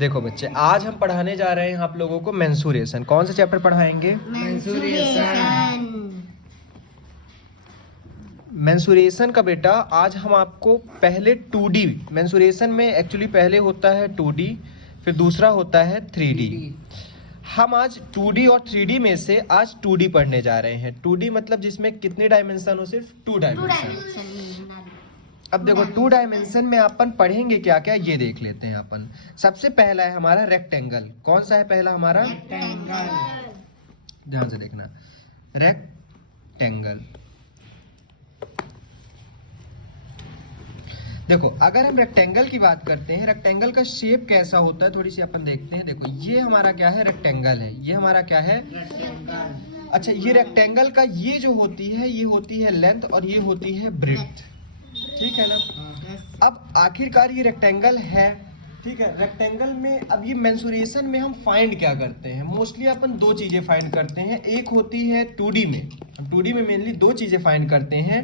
देखो बच्चे, आज हम पढ़ाने जा रहे हैं आप लोगों को मेंसुरेशन। कौन सा चैप्टर पढ़ाएंगे? मेंसुरेशन का बेटा आज हम आपको पहले 2D मेंसुरेशन में एक्चुअली पहले होता है 2D, फिर दूसरा होता है 3D। हम आज 2D और 3D में से आज 2D पढ़ने जा रहे हैं। 2D मतलब जिसमें कितने डायमेंशन हो? सिर्फ 2 डायमेंशन। अब देखो 2 डायमेंशन में अपन पढ़ेंगे क्या क्या, ये देख लेते हैं अपन। सबसे पहला है हमारा रेक्टेंगल। कौन सा है पहला हमारा? रेक्टेंगल। ध्यान से देखना, रेक्टेंगल। देखो अगर हम रेक्टेंगल की बात करते हैं, रेक्टेंगल का शेप कैसा होता है थोड़ी सी अपन देखते हैं। देखो ये हमारा क्या है? रेक्टेंगल है। ये हमारा क्या है? रेक्टेंगल। अच्छा, ये रेक्टेंगल का ये जो होती है, ये होती है लेंथ और ये होती है ब्रेड्थ। ठीक है ना? अब आखिरकार ये रेक्टेंगल है, ठीक है। रेक्टेंगल में अब ये मेंसुरेशन में हम फाइंड क्या करते हैं? मोस्टली अपन दो चीजें फाइंड करते हैं। एक होती है 2D में, हम 2D में मेनली दो चीजें फाइंड करते हैं।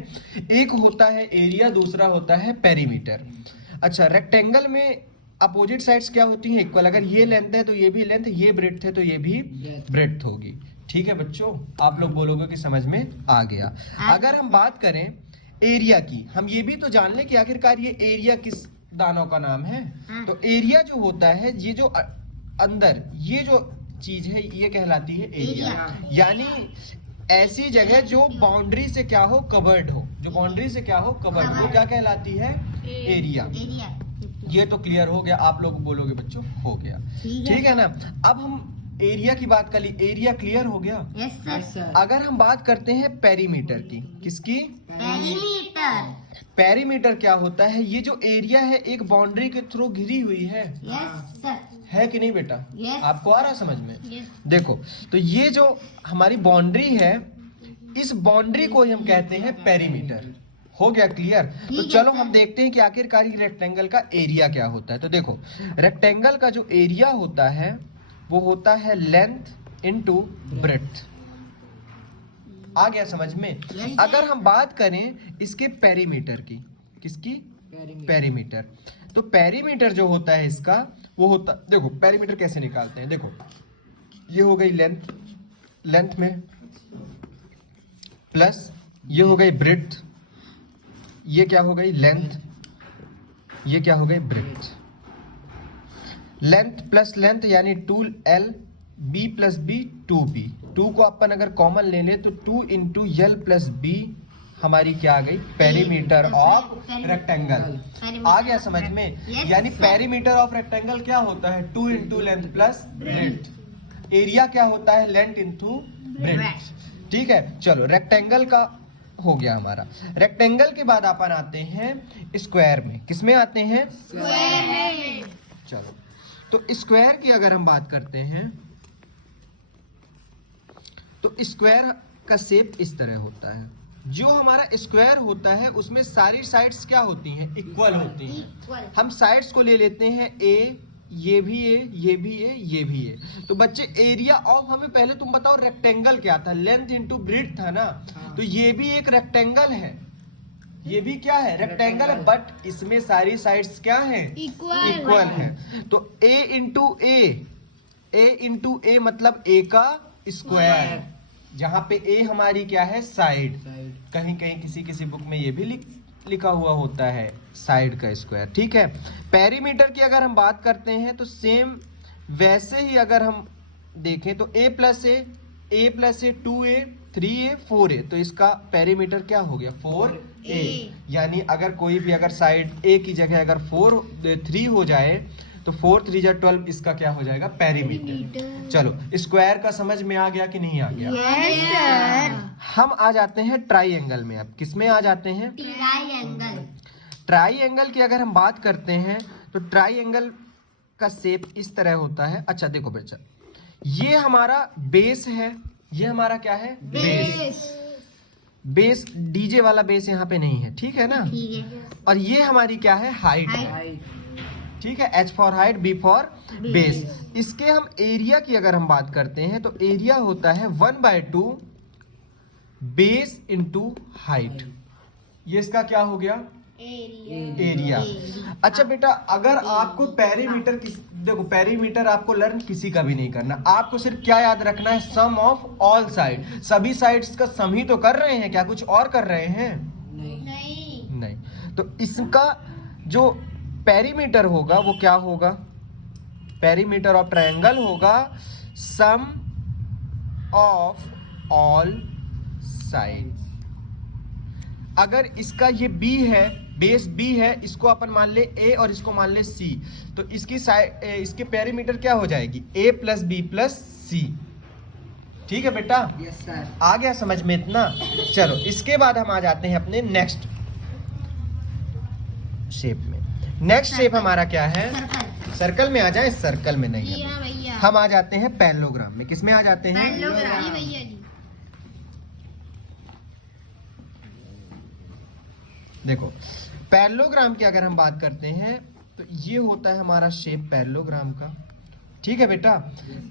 एक होता है एरिया, दूसरा होता है पेरीमीटर। अच्छा, रेक्टेंगल में अपोजिट साइड्स क्या होती हैं? इक्वल। अगर ये लेंथ है तो ये भी लेंथ, ये ब्रेड्थ है तो ये भी ब्रेड्थ होगी। ठीक है बच्चों, आप लोग बोलोगे कि समझ में आ गया। अगर हम बात करें एरिया की, हम ये भी तो जान लें कि आखिरकार ये एरिया किस दानों का नाम है। तो एरिया जो होता है, ये जो अंदर ये जो चीज है, ये कहलाती है एरिया। यानी ऐसी जगह जो बाउंड्री से क्या हो? कवर्ड हो। जो बाउंड्री से क्या हो? कवर्ड हो, क्या कहलाती है? एरिया। ये तो क्लियर हो गया, आप लोग बोलोगे बच्चों हो गया। ठीक है ना? अब हम एरिया की बात कर ली, एरिया क्लियर हो गया। Yes sir. अगर हम बात करते हैं पेरीमीटर की, किसकी? पेरीमीटर। पेरीमीटर क्या होता है? ये जो एरिया है एक बाउंड्री के थ्रू घिरी हुई है। Yes sir. है कि नहीं बेटा? Yes. आपको आ रहा समझ में? Yes. देखो, तो ये जो हमारी बाउंड्री है, इस बाउंड्री को ही हम कहते हैं पेरीमीटर। हो गया क्लियर? तो चलो हम देखते हैं कि आखिरकार ये रेक्टेंगल का एरिया क्या होता है। तो देखो, रेक्टेंगल का जो एरिया होता है वो होता है लेंथ इनटू ब्रेड्थ। आ गया समझ में? अगर हम बात करें इसके पेरीमीटर की, किसकी? पेरीमीटर। तो पेरीमीटर जो होता है इसका, वो होता, देखो पेरीमीटर कैसे निकालते हैं। देखो ये हो गई लेंथ, लेंथ में प्लस ये हो गई ब्रेड्थ, ये क्या हो गई? लेंथ, ये क्या हो गई? ब्रेड्थ। लेंथ प्लस लेंथ यानी 2L, B plus B 2B। 2 को अपन अगर कॉमन ले ले तो 2 इंटू L प्लस B हमारी क्या आ गई? Perimeter of rectangle. आ गया समझ में? यानी पेरीमीटर ऑफ रेक्टेंगल क्या होता है? 2 into length plus breadth. Area क्या होता है? Length into breadth. ठीक है, चलो रेक्टेंगल का हो गया हमारा। रेक्टेंगल के बाद अपन आते हैं स्क्वायर में। किसमें आते हैं? स्क्वायर में। चलो, तो स्क्वायर की अगर हम बात करते हैं तो स्क्वायर का शेप इस तरह होता है। जो हमारा स्क्वायर होता है उसमें सारी साइड्स क्या होती हैं? इक्वल होती हैं। हम साइड्स को ले लेते हैं ए, ये भी ए, ये भी ए, ये भी ए। तो बच्चे एरिया ऑफ, हमें पहले तुम बताओ रेक्टेंगल क्या था? लेंथ इंटू ब्रेड्थ था ना। तो ये भी एक रेक्टेंगल है, ये भी क्या है? रेक्टेंगल है, बट इसमें सारी साइड्स क्या है? इक्वल है। तो a इंटू ए मतलब a का स्क्वायर, जहां पे a हमारी क्या है? साइड। कहीं कहीं किसी किसी बुक में ये भी लिखा हुआ होता है साइड का स्क्वायर। ठीक है। पेरीमीटर की अगर हम बात करते हैं तो सेम वैसे ही अगर हम देखें तो a plus A 2a 3a 4a, तो इसका पेरीमीटर क्या हो गया? 4a। यानी अगर कोई भी अगर साइड a की जगह अगर 3 हो जाए तो 4 3 जा 12, इसका क्या हो जाएगा? पेरीमीटर। चलो, स्क्वायर का समझ में आ गया कि नहीं आ गया? Yes sir. हम आ जाते हैं ट्राइएंगल में। अब किसमें आ जाते हैं? ट्राइएंगल। ट्राइएंगल की अगर हम बात करते हैं तो ट्राइएंगल का शेप इस तरह होता है। अच्छा देखो बच्चा, ये हमारा बेस है, ये हमारा क्या है? बेस। बेस डीजे वाला बेस यहाँ पे नहीं है, ठीक है ना? और ये हमारी क्या है? हाइट है। ठीक है, H for height, B for base. इसके हम एरिया की अगर हम बात करते हैं तो एरिया होता है 1/2 बेस इंटू हाइट। ये इसका क्या हो गया? एरिया। अच्छा बेटा, अगर आपको पेरीमीटर देखो, पेरीमीटर आपको लर्न किसी का भी नहीं करना, आपको सिर्फ क्या याद रखना है, सम ऑफ ऑल साइड। सभी साइड्स का सम ही तो कर रहे हैं, क्या कुछ और कर रहे हैं? नहीं। तो इसका जो पेरीमीटर होगा वो क्या होगा? पेरीमीटर ऑफ ट्रायंगल होगा सम ऑफ ऑल साइड। अगर इसका ये B है, बेस B है, इसको अपन मान ले A और इसको मान ले C, तो इसकी साइड, इसके पेरीमीटर क्या हो जाएगी? A plus B plus C। ठीक है बेटा? Yes sir. आ गया समझ में इतना? चलो इसके बाद हम आ जाते हैं अपने नेक्स्ट शेप में। नेक्स्ट शेप हमारा क्या है? सर्कल। सर्कल में आ जाए, सर्कल में नहीं जी है। हाँ भैया। हम आ जाते हैं पैरेललोग्राम में। किस में आ जाते हैं? पैरेललोग्राम। जी भैया जी। देखो, पैरेललोग्राम की अगर हम बात करते हैं तो ये होता है हमारा शेप पैरेललोग्राम का। ठीक है बेटा?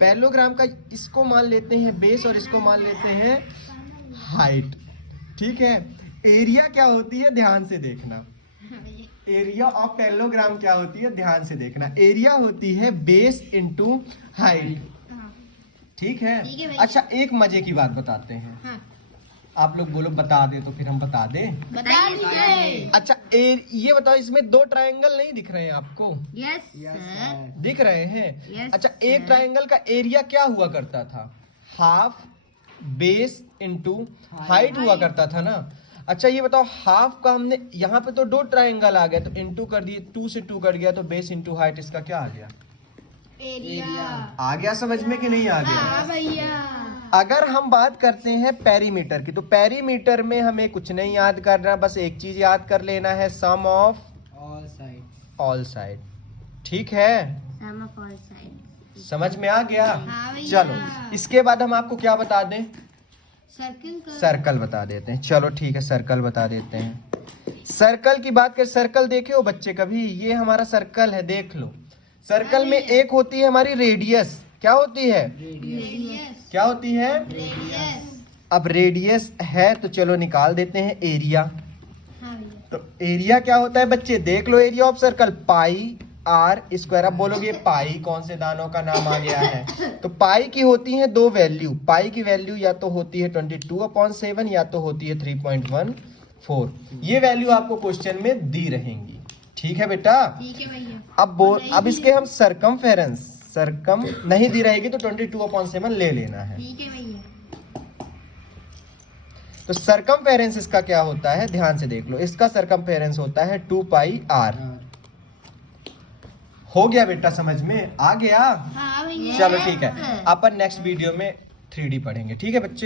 पैरेललोग्राम का इसको मान लेते हैं बेस और इसको मान लेते हैं हाइट। ठीक है? एरिया क्या होती है, ध्यान से देखना। एरिया ऑफ पैरेललोग्राम क्या होती है, ध्यान से देखना। एरिया होती है बेस इनटू हाइट। ठीक है? ठीक है भैया। अच्छा, एक मजे की बात बताते हैं। हाँ। आप लोग बोलो बता दे, तो फिर हम बता दें। बता दीजिए। अच्छा, ये बताओ, इसमें दो ट्रायंगल नहीं दिख रहे हैं आपको? Yes yes sir. सर। दिख रहे हैं? Yes, अच्छा, एक sir. ट्रायंगल का एरिया क्या हुआ करता था? हाफ बेस इनटू हाइट हुआ करता था ना। अच्छा ये बताओ, हाफ का हमने यहाँ पे तो दो ट्रायंगल आ गए, तो इनटू कर दिए, 2 से 2 कट गया, तो बेस इनटू हाइट, इसका क्या आ गया? एरिया। आ गया समझ में कि नहीं आ गया? हाँ भैया। अगर हम बात करते हैं पेरीमीटर की, तो पेरीमीटर में हमें कुछ नहीं याद करना, बस एक चीज याद कर लेना है, sum of all side. All side. ठीक है? Sum of all side. समझ में आ गया? हाँ भैया। चलो इसके बाद हम आपको क्या बता दें? सर्किल का। सर्कल बता देते हैं। चलो ठीक है, सर्कल बता देते हैं। सर्कल की बात कर, सर्कल देखे हो बच्चे कभी? ये हमारा सर्कल है, देख लो। सर्कल में एक होती है हमारी रेडियस। क्या होती है? रेडियस। क्या होती है? रेडियस। अब रेडियस है तो चलो निकाल देते हैं एरिया। हाँ भैया। तो एरिया क्या होता है बच्चे? देख लो, area of circle pi r square. अब बोलोगे पाई कौन से दानों का नाम आ गया है? तो पाई की होती है दो वैल्यू। पाई की वैल्यू या तो होती है 22/7 या तो होती है 3.14। ये वैल्यू आपको क्वेश्चन में दी रहेंगी। ठीक है बेटा? ठीक है भैया। अब इसके हम सरकम नहीं दी रहेगी तो 22/7 ले लेना है। ठीक है भैया। तो सरकमफेरेंस इसका क्या होता है, ध्यान से देख लो। इसका सरकमफेरेंस होता है 2πr। हो गया बेटा, समझ में आ गया? हाँ भैया। चलो ठीक है, अपन नेक्स्ट वीडियो में 3D पढ़ेंगे। ठीक है बच्चे?